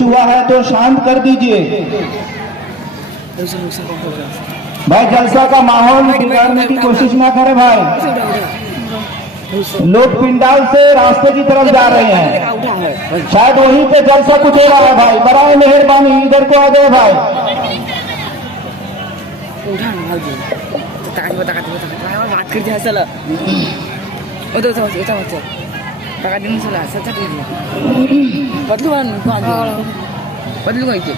कुछ हुआ है तो शांत कर दीजिए। भाई जलसा का माहौल बिगाड़ने की कोशिश ना करें भाई। लोग पिंडाल से रास्ते की तरफ जा रहे हैं, शायद वहीं पे जलसा कुछ हो रहा है भाई। बराए मेहरबानी इधर को आ गए भाई। बात करते हैं चलो उधर টাকা দিন চলে আসে চাকরি বদলু বদলু কইছে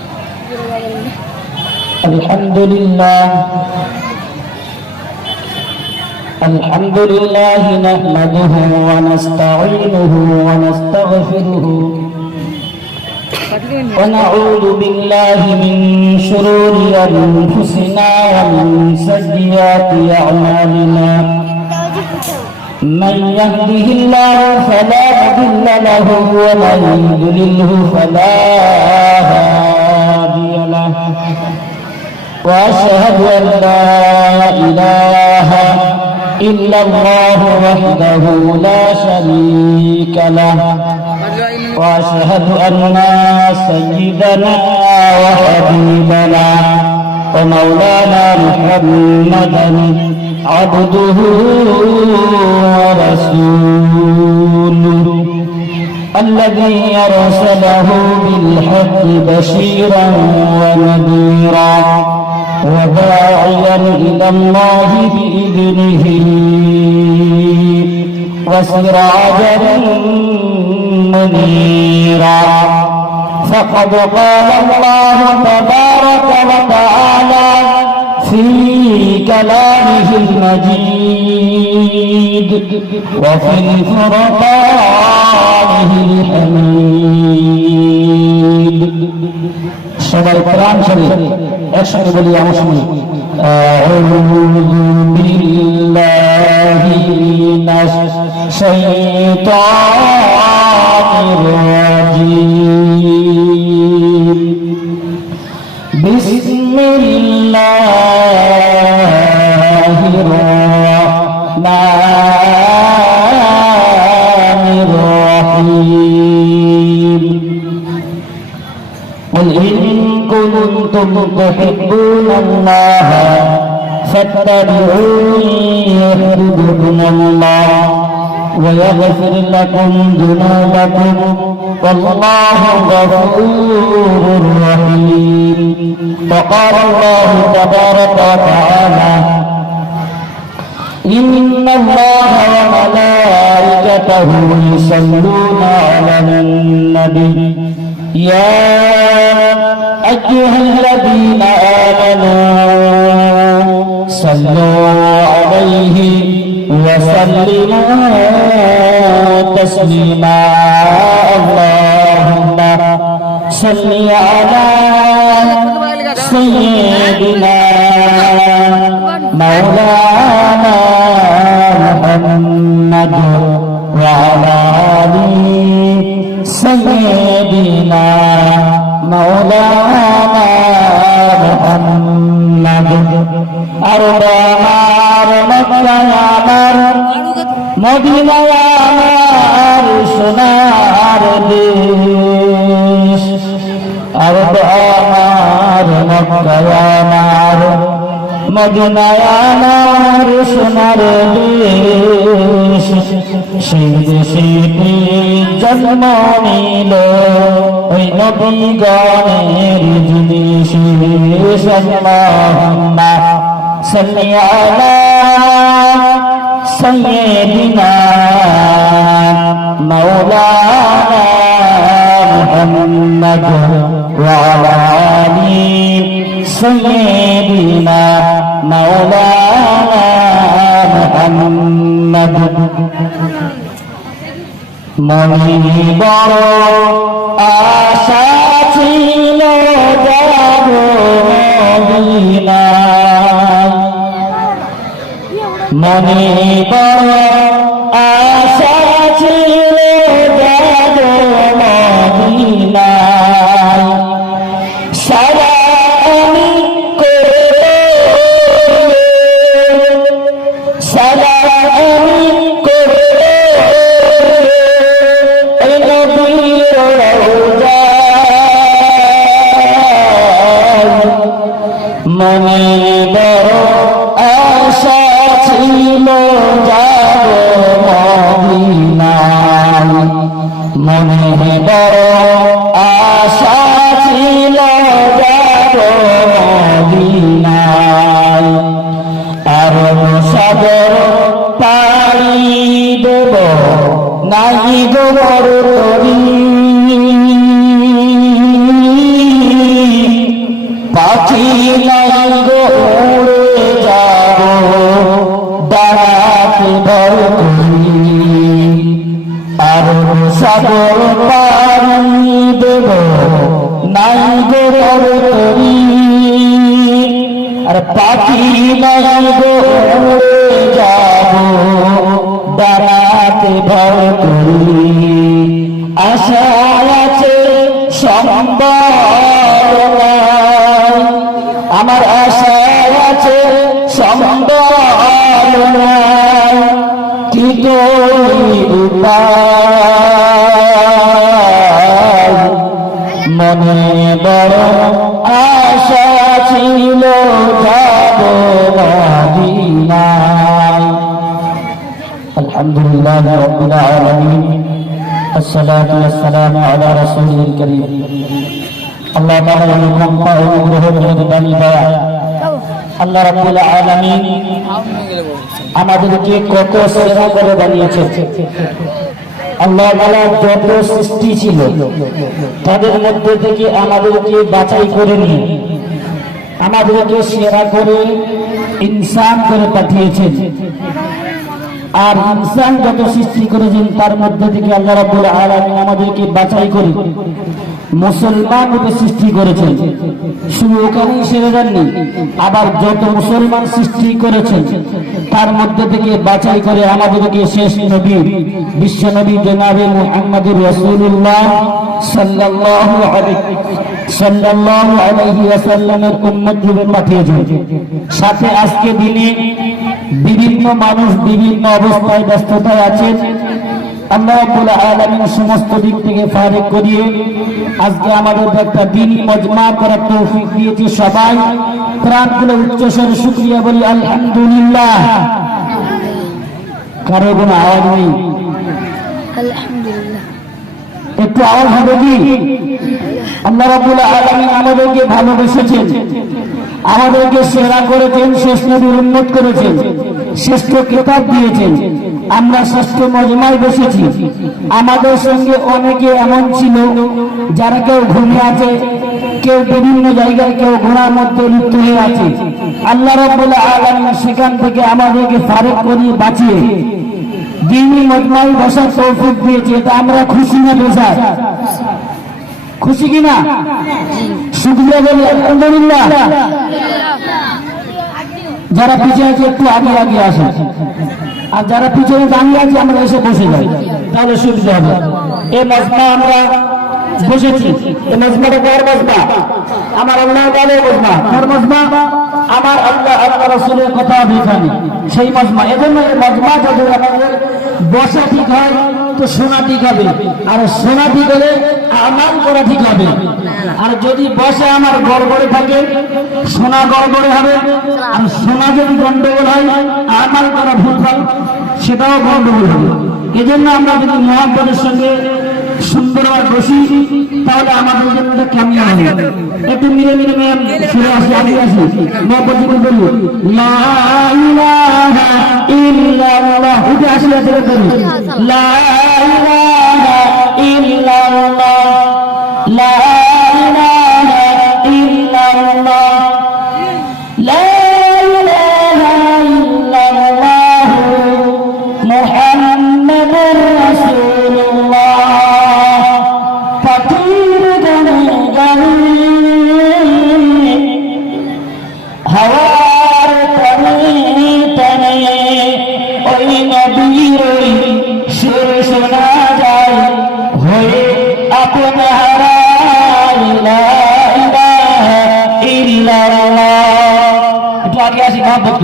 আলহামদুলিল্লাহ নাহমাদুহু ওয়া নাস্তাঈনুহু ওয়া নাস্তাগফিরুহু ওয়া নাউযু বিল্লাহি মিন শুরুরি আনফুসিনা ওয়া মিন সাইয়্যাতি আ'মালিনা من يهده الله فلا مضل له ومن يضلله فلا هادي له واشهد ان لا اله الا الله وحده لا شريك له واشهد ان سيدنا وحبيبنا ومولانا محمدا عبده ورسوله الذي أرسله بالحق بشيرا ونذيرا وداعيا إلى الله بإذنه وسراجا منيرا فقد قال الله تبارك وتعالى في كلامه المجيد وفي فرقانه الحميد সবাই কোরআন শরীফ একসাথে বলি আমার সঙ্গে আউযু বিল্লাহি মিনাশ শাইতানির রাজীম বিসমিল্লাহির রাহমানির রহিম قل إن كنتم تحبون الله فاتبعوني يحببكم الله ويغفر لكم ذنوبكم والله غفور رحيم وقال الله تبارك وتعالى إن الله وملائكته يصلون على النبي يا أيها الذين آمنوا صلوا عليه وسلموا تسليما اللهم صل على سيدنا مولانا محمد وعلى آل سيدنا مولانا محمد أربعة مكة মদিনা আমার সোনার দেশ আর আমার মক্কা আমার মদিনা আমার সোনার দেশ সেই দেশে জন্ম নিল ওই নবীগণের জিনিস আল্লাহুম্মা সাল্লি আলা سيدنا مولانا محمد وعلى آل سيدنا مولانا محمد মনে বড় আশা ছিল যাব মদিনায় মনে বড় আশা ছিল যাব মদিনায় সারা আমি করে সারা আমি করে নবীর রওজা মনে বড় আশা ছিল যাব মদিনায়, মনে বড় আশা ছিল যাব মদিনায়। আর সাগর পাড়ি দেব নাই গো বড় তরি, পাখি নাই গো উড়ে যাব ডানাতে ভর করি। আর সাগর পাড়ি দেব নাই গো বড় তরি, আর পাখি নাই গো উড়ে যাব ডানাতে ভর করি। আশা আছে সম্বল, আমার আশা আছে সম্বল, কি করি উপায়। মনে বড় আশা ছিল যাব মদিনায়। আলহামদুলিল্লাহ রাব্বিল আলামিন, আসসালাতু ওয়াসসালামু আলা রাসূলিল কারীম। আল্লাহ তাআলা অনুকম্পা ও অনুগ্রহ মেহেরবানি দয়া আল্লাহ রাব্বুল আলামিন আমাদেরকে কত সেরা করে বানিয়েছেন। আল্লাহ তাআলা যত সৃষ্টি ছিল তাদের মধ্যে থেকে আমাদেরকে বাছাই করে নিয়ে আমাদেরকে সেরা করে ইনসান করে পাঠিয়েছেন। আর ইনসান যত সৃষ্টি করেছেন তার মধ্যে থেকে আল্লাহ রাব্বুল আলামিন আমাদেরকে বাছাই করে মুসলমান রূপে সৃষ্টি করেছেন। শুধু ওখানেই সেরে যাননি, আবার যত মুসলমান সৃষ্টি করেছেন তার মধ্যে থেকে বাছাই করে আমাদেরকে শেষ নবী বিশ্ব নবী জনাবে মুহাম্মদুর রাসূলুল্লাহ সাল্লাল্লাহু আলাইহি ওয়াসাল্লামের উম্মত রূপে পাঠিয়েছেন। সাথে আজকে দিনে বিভিন্ন মানুষ বিভিন্ন অবস্থায় ব্যস্ততায় আছেন। আল্লাহ রাব্বুল আলামিন সমস্ত দিক থেকে ফারিক করিয়ে আজকে আমাদের একটা দ্বীনি মজমা করার তৌফিক দিয়েছে। সবাই প্রাণ খুলে উচ্চস্বরে শুকরিয়া বলি আলহামদুলিল্লাহ। কারো কোনো আওয়াজ নেই, আলহামদুলিল্লাহ। একটু আওয়াজ হবে কি? আল্লাহ রাব্বুল আলামিন আমাদেরকে ভালোবেসেছেন, আমাদেরকে সেরা করেছেন, শেষ নবীর উম্মত করেছেন, শ্রেষ্ঠ কিতাব দিয়েছেন। আমরা শ্রেষ্ঠ মজমায় বসেছি। আমাদের সঙ্গে অনেকে এমন ছিল যারা কেউ ঘুমিয়ে আছে, কেউ বিভিন্ন জায়গায়, কেউ ঘোড়ার মধ্যে লিপ্ত হয়ে আছে। আল্লাহ রাব্বুল আলামিন সেখান থেকে আমাদেরকে ফারেক করিয়ে বাঁচিয়ে দ্বীনি মজমায় বসার তৌফিক দিয়েছে। এটা আমরা খুশি না বেজার? খুশি কিনা? শুকরিয়া বলি আলহামদুলিল্লাহ। যারা পিছিয়ে আছে একটু আগে আগে আসে, আর যারা পিছনে দাঁড়িয়ে আছে আমরা এসে বসে যাই, তাহলে সুবিধা হবে। এই মজমা আমরা বসেছি, এই মজমাটা কার মজমা? আমার আল্লাহ তাআলার মজমা। কার মজমা? আমার আল্লাহ রাসূলের কথা হবে এখানে, সেই মজমা। এজন্য এই মজমা যদি আমাদের বসা ঠিক হয় তো শোনা ঠিক হবে, আর শোনা ঠিক হলে আমাল করা ঠিক হবে। আর যদি বসে আমার গড়বড়ে থাকে, শোনা গড়বড়ে হবে, আর শোনা যদি গন্ডগোল হয়, আমাল করা ভুলভাল, সেটাও গন্ডগোল হবে। এজন্য আমরা যদি মুহাব্বতের সঙ্গে সুন্দরভাবে বসি তাহলে আমাদের জন্য এটা কেমন হবে। একটু মিলে মিলে ফিরে আসি, আগে আসি, মহব্বত বলি লা ইলাহা ইল্লাল্লাহ। উঠে আসি, আসলে করি লা ইলাহা ইল্লাল্লাহ, লা ইলাহা ইল্লাল্লাহ, লা ইলাহা ইল্লাল্লাহ মুহাম্মাদুর রাসূলুল্লাহ। পাখির গানে গানে হাওয়ার টানে টানে ওই নবীর সুর শোনা যায় হয়ে আপন হারা লা ইলাহা ইল্লাল্লাহ। একটু আগে আসি মহব্বত।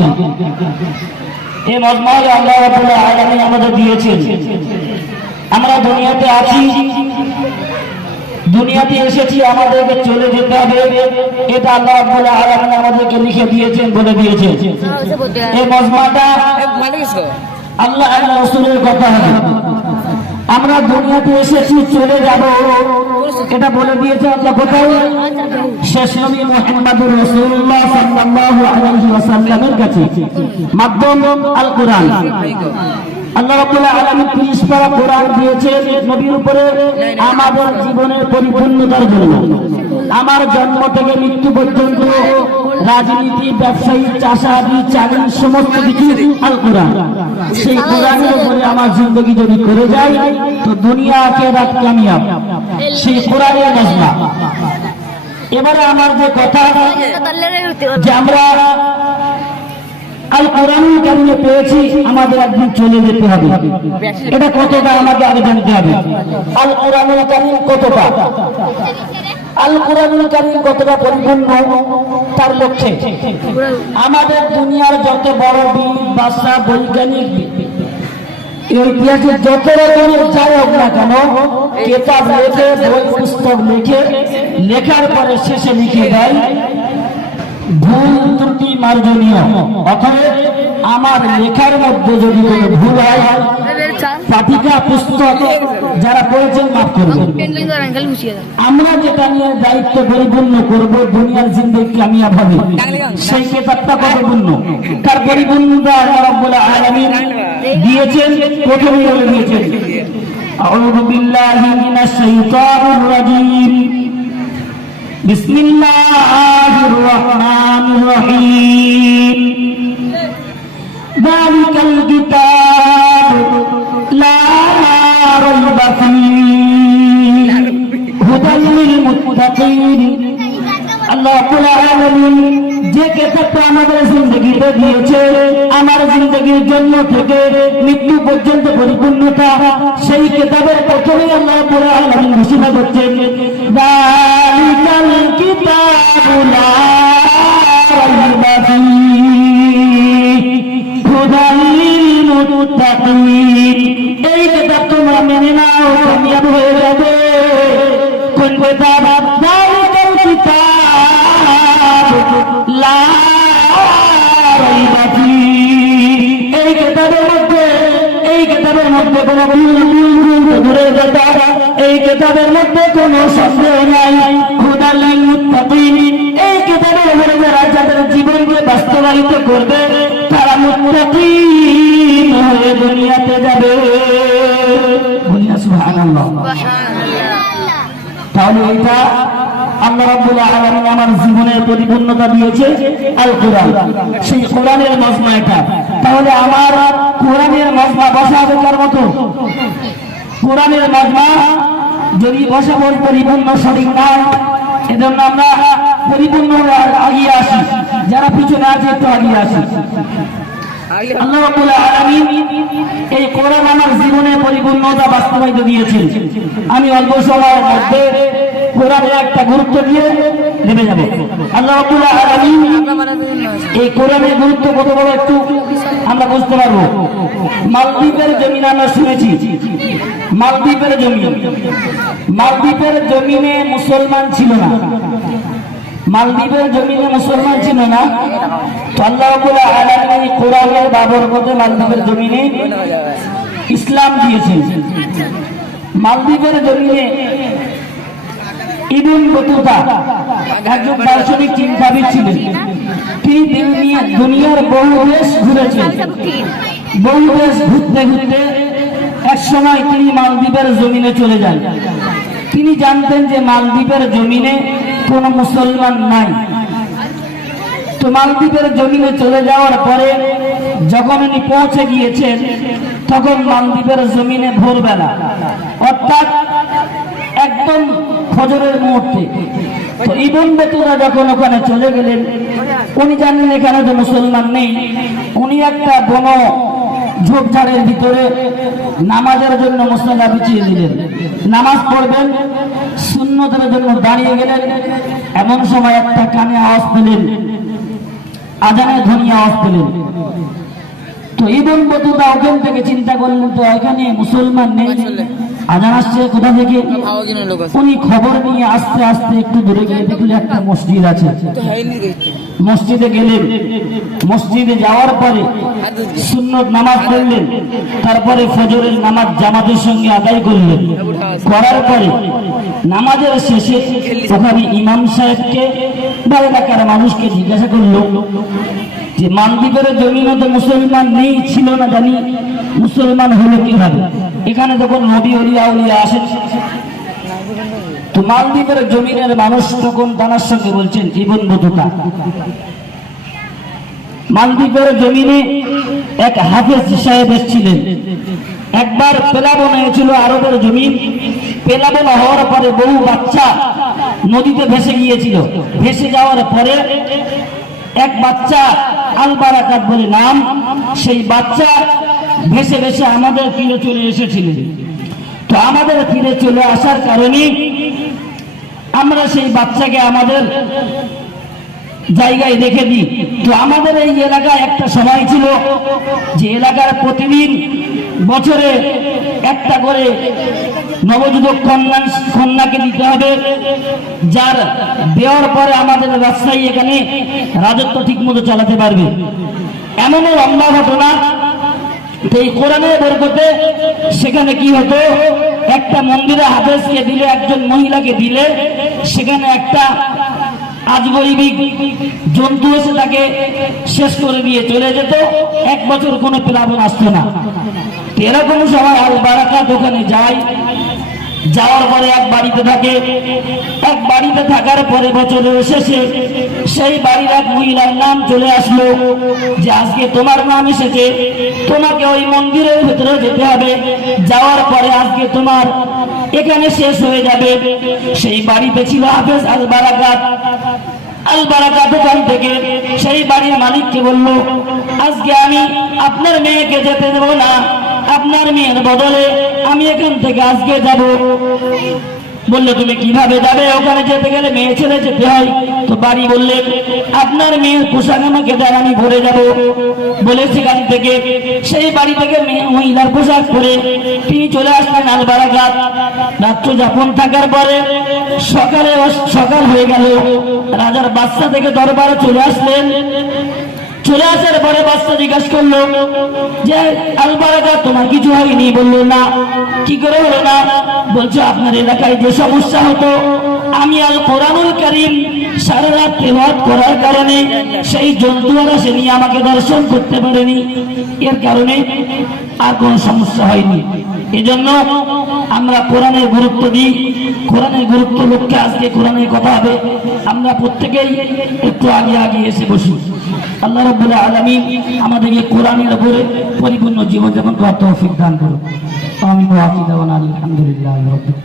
এই মজমায় আল্লাহ রাব্বুল আলামিন আমাদের দিয়েছেন। আমরা দুনিয়াতে আছি দুনিয়াতে এসেছি, আমাদেরকে চলে যেতে হবে, এটা আল্লাহ রাব্বুল আলামিন আমাদেরকে লিখে দিয়েছেন, বলে দিয়েছেন। এই মজমাটা আল্লাহ আর রাসূলের কথা হবে। আমরা দুনিয়াতে এসেছি, চলে যাব, এটা বলে দিয়েছে আল্লাহ কোথায়? শেষ নবী মুহাম্মদুর রাসূলুল্লাহ সাল্লাল্লাহু আলাইহি ওয়াসাল্লামের কাছে, মাধ্যম আল কোরআন। আল্লাহ রাব্বুল আলামিন 30 পারা কোরআন দিয়েছেন নবীর উপরে আমাদের জীবনের পরিপূর্ণতার জন্য। আমার জন্ম থেকে মৃত্যু পর্যন্ত রাজনীতি, ব্যবসায়ী, চাষাবাদি, চাকরি, সমস্ত কিছু আল কোরআন। সেই কোরআনের উপরে আমার জিন্দগি যদি করে যায় তো দুনিয়া আখিরাত কামিয়াব। সেই কোরআনের মজমা। এবারে আমার যে কথা, যে আমরা আল কোরআনুল কারীমে পেয়েছি, আমাদের একদিন চলে যেতে হবে। এটা কতটা আমাকে আগে জানতে হবে। আল কোরআনুল কারীম কতটা, আল কোরআনুল কারীম কতটা পরিপূর্ণ তার লক্ষ্যে আমাদের দুনিয়ার যত বড় বীর, বাদশা, বৈজ্ঞানিক, ইতিহাসে যত রকমের যাই হোক না কেন, কিতাব লেখে, বই পুস্তক লেখে, লেখার পরে শেষে লিখে দেয় ভুল ত্রুটি মার্জনীয়। অতএব আমার লেখার মধ্যে যদি কোনো ভুল হয়, পাঠিকা পুস্তক যারা পড়েছেন মাফ করবেন। আমরা যেটা নিয়ে দায়িত্ব পরিপূর্ণ করব, দুনিয়ার জিন্দেগি কামিয়াব হবে, সেই কিতাবটা পরিপূর্ণ। তার পরিপূর্ণতা আল্লাহ রাব্বুল আলামিন দিয়েছেন, প্রথমেই বলে দিয়েছেন আউযু বিল্লাহি মিনাশ শাইতানির রাজীম, বিসমিল্লাহির রহমানির রহিম, যালিকাল কিতাবু লা রাইবা ফীহি হুদাল লিল মুত্তাকিন। আল্লাহ রাব্বুল আলামিন যে কিতাবটা আমাদের জিন্দেগিতে দিয়েছে, আমার জিন্দেগির জন্য থেকে মৃত্যু পর্যন্ত পরিপূর্ণতা, সেই কিতাবের প্রথমেই আল্লাহ রাব্বুল আলামিন ঘোষণা করছেন যালিকাল কিতাবু লা রাইবা ফীহি হুদাল লিল মুত্তাকিন। এই কিতাব তোমরা মেনে নাও, কামিয়াব হয়ে যাবে। কোন কিতাব? যালিকাল কিতাব লা রাইবা ফীহি। এই কিতাবের মধ্যে কোনো দূরের কথা, এই কিতাবের মধ্যে কোনো সন্দেহ নাই। হুদাল লিল মুত্তাকিন, এই কিতাবের উপরে যারা যাদের জীবনকে বাস্তবায়িত করবে, তারা মুত্তাকিন হয়ে দুনিয়াতে যাবে। সুবহানাল্লাহ। তাহলে এটা আল্লাহ রাব্বুল আলামিন আমার জীবনের পরিপূর্ণতা দিয়েছে আল কোরআন, সেই কোরআনের মজমা এটা। তাহলে আমার কোরআনের মজমা বসাবে কার মতো? কোরআনের মজমা যদি বসাবার পরিপূর্ণ সঠিক না, এজন্য আমরা পরিপূর্ণ আগিয়ে আসি, যারা পিছনে আছে একটু আগিয়ে আসি। আল্লাহ রাব্বুল আলামিন এই কোরআন আমার জীবনে পরিপূর্ণতা বাস্তবায়িত দিয়েছেন। আমি অল্প সময়ের মধ্যে কোরআনের একটা গুরুত্ব দিয়ে নেমে যাব। আল্লাহ রাব্বুল আলামিন এই কোরআনের গুরুত্ব কত বড় একটু আমরা বুঝতে পারবো। মালদ্বীপের জমিন আমরা শুনেছি, মালদ্বীপের জমিন, মালদ্বীপের জমিনে মুসলমান ছিল না, মালদ্বীপের জমিনে মুসলমান ছিল না। তো আল্লাহ রাব্বুল আলামিন কোরআনের বাবরকতে মালদ্বীপের জমিনে ইসলাম দিয়েছেন। মালদ্বীপের জমিনে ইবন বতুতা একজন দার্শনিক চিন্তাবিদ ছিলেন। তিনি দুনিয়ার বহু দেশ ঘুরেছেন, বহু দেশ ঘুরতে ঘুরতে এক সময় তিনি মালদ্বীপের জমিনে চলে যান। তিনি জানতেন যে মালদ্বীপের জমিনে কোন মুসলমান নাই। তো মালদ্বীপের জমিনে চলে যাওয়ার পরে যখন উনি পৌঁছে গিয়েছেন, তখন মালদ্বীপের জমিনে ভোরবেলা, অর্থাৎ একদম ফজরের মুহূর্তে। তো ইবন বতুতা যখন ওখানে চলে গেলেন, উনি জানেন এখানে তো মুসলমান নেই। উনি একটা বন ঝোপঝাড়ের ভিতরে নামাজের জন্য মুসল্লা বিছিয়ে দিলেন, নামাজ পড়বেন, সুন্নতের জন্য দাঁড়িয়ে গেলেন। এমন সময় একটা কানে আওয়াজ পেলেন, আজানের ধ্বনি আওয়াজ পেলেন। তো ইবন বতুতা ওখান থেকে চিন্তা করলেন তো এখানে মুসলমান নেই, আজান আসছে কোথা থেকে? খাওয়া কিনে লোক আছে উনি খবর নিয়ে আস্তে আস্তে একটু দূরে গিয়ে দেখলে একটা মসজিদ আছে। তো হাইলি দেখছে মসজিদে গেলেন, মসজিদে যাওয়ার পরে সুন্নত নামাজ পড়লেন, তারপরে ফজরের নামাজ জামাতের সঙ্গে আদায় করলেন। করার পরে নামাজের শেষে ওখানে ইমাম সাহেবকে বা এলাকার মানুষকে জিজ্ঞাসা করলো যে মালদ্বীপের জমিনে তো মুসলমান নেই, ছিল না জানি, মুসলমান হলো কিভাবে? এখানে তখন নবী ওলিয়া উলিয়া আসেন, তো মালদ্বীপের জমিনের মানুষ তখন তার সঙ্গে বলছেন ইবন বতুতা। মালদ্বীপের জমিনে এক হাফেজ সাহেব এসেছিলেন। একবার প্লাবন হয়েছিল আরবের জমিন, প্লাবন হওয়ার পরে বহু বাচ্চা নদীতে ভেসে গিয়েছিল। ভেসে যাওয়ার পরে এক বাচ্চা আল বারাকাত বলে নাম, সেই বাচ্চা ভেসে ভেসে আমাদের তীরে চলে এসেছিলেন। তো আমাদের তীরে চলে আসার কারণে আমরা সেই বাচ্চাকে আমাদের জায়গায় রেখে দিই। তো আমাদের এই এলাকায় একটা সময় ছিল যে এলাকার প্রতিদিন বছরে একটা করে নবযুবক কন্যাকে দিতে হবে, যার দেওয়ার পরে আমাদের ব্যবসায়ী এখানে রাজত্ব ঠিক মতো চালাতে পারবে। এমনও লম্বা ঘটনা, এই কোরআনের বরকতে সেখানে কি হতো, একটা মন্দিরে হাফেজকে দিলে, একজন মহিলাকে দিলে, সেখানে একটা আজগৈবিক জন্তু এসে তাকে শেষ করে দিয়ে চলে যেত, 1 বছর কোনো প্লাবন আসতো না। এরকম সময় আল বারাকাত ওখানে যায়, যাওয়ার পরে এক বাড়িতে থাকে। এক বাড়িতে থাকার পরে বছরের শেষে সেই বাড়ির এক মহিলার নাম চলে আসলো যে আজকে তোমার নাম এসেছে, তোমাকে ওই মন্দিরের ভিতরে যেতে হবে, যাওয়ার পরে আজকে তোমার এখানে শেষ হয়ে যাবে। সেই বাড়িতে ছিল হাফেজ আল বারাকাত। আল বারাকাত ওখান থেকে সেই বাড়ির মালিককে বলল, আজকে আমি আপনার মেয়েকে যেতে দেবো না, আপনার মেয়ের বদলে আমি এখান থেকে আজকে যাব। বললে তুমি কিভাবে যাবে? ওখানে যেতে গেলে মেয়ে ছেলে যেতে হয়। তো বাড়ি বললেন, আপনার মেয়ের পোশাক আমাকে দেন, আমি ভরে যাব। বলে সেখান থেকে সেই বাড়ি থেকে মহিলার পোশাক পরে তিনি চলে আসলেন আল বারাকাত। রাত্র যাপন থাকার পরে সকাল হয়ে গেল। রাজার বাচ্চা থেকে দরবারে চলে আসলেন। চলে আসার পরে বাচ্চা জিজ্ঞাসা করলো যে আল বারাকাত তোমার কিছু হয়নি? বললো না। কি করে হলো না? বলছো আপনার এলাকায় যে সমস্যা হতো, আমি আল কোরআনুল কারীম সারা রাত তেলাওয়াত করার কারণে সেই জন্তুরা সে নিয়ে আমাকে দর্শন করতে পারেনি, এর কারণে আর কোনো সমস্যা হয়নি। এজন্য আমরা কোরআনের গুরুত্ব দিই, কোরআনের গুরুত্ব লক্ষ্যে আজকে কোরআনের কথা হবে। আমরা প্রত্যেকেই একটু আগে আগে এসে বসি। আল্লাহ রাব্বুল আলামিন আমাদেরকে কোরআনের উপরে পরিপূর্ণ জীবনযাপন করার তৌফিক দান করুন। আমিন ওয়া আখিরু দাওয়ানা আলহামদুলিল্লাহি রাব্বিল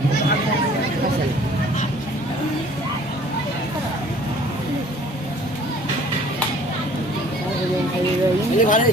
ভালো